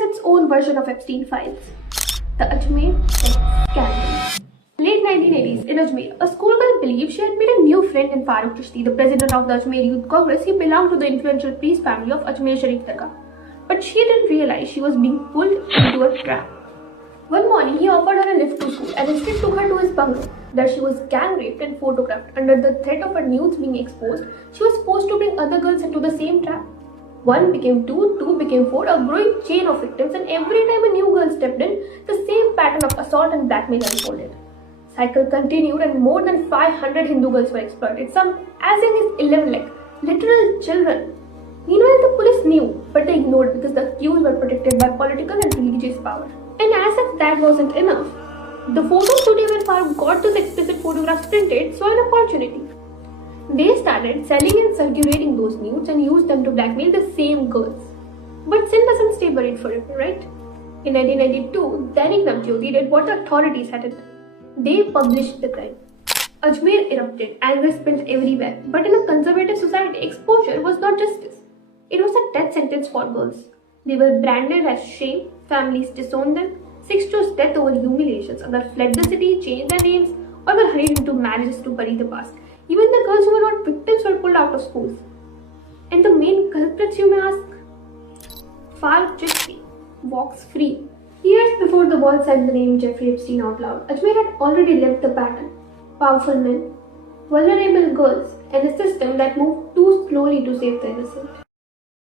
has its own version of Epstein files, the Ajmer S scandal. Late 1980s, in Ajmer, a schoolgirl believed she had made a new friend in Farooq Chishti, the president of the Ajmer Youth Congress. He belonged to the influential priest family of Ajmer Sharif Dargah. But she didn't realize she was being pulled into a trap. One morning, he offered her a lift to school and instead took her to his bungalow. There she was gang raped and photographed. Under the threat of her nudes being exposed, she was forced to bring other girls into the same trap. One became two, two became four, a growing chain of victims, and every time a new girl stepped in, the same pattern of assault and blackmail unfolded. Cycle continued and more than 500 Hindu girls were exploited, some as young as 11, like literal children. Meanwhile, the police knew, but they ignored because the accused were protected by political and religious power. And as if that wasn't enough, the photo studio where Farooq got those explicit photographs printed saw an opportunity. They started selling and circulating those nudes and used them to blackmail the same girls. But sin doesn't stay buried forever, right? In 1992, Dainik Navjyoti did what the authorities hadn't. They published the crime. Ajmer erupted, anger spilled everywhere. But in a conservative society, exposure was not justice. It was a death sentence for girls. They were branded as shame, families disowned them, six chose death over humiliations, others fled the city, changed their names, or were hurried into marriages to bury the past. Even the girls who were not victims were pulled out of schools. And the main culprits, you may ask? Farooq Chishti walks free. Years before the world said the name Jeffrey Epstein out loud, Ajmer had already left the pattern. Powerful men, vulnerable girls, and a system that moved too slowly to save the innocent.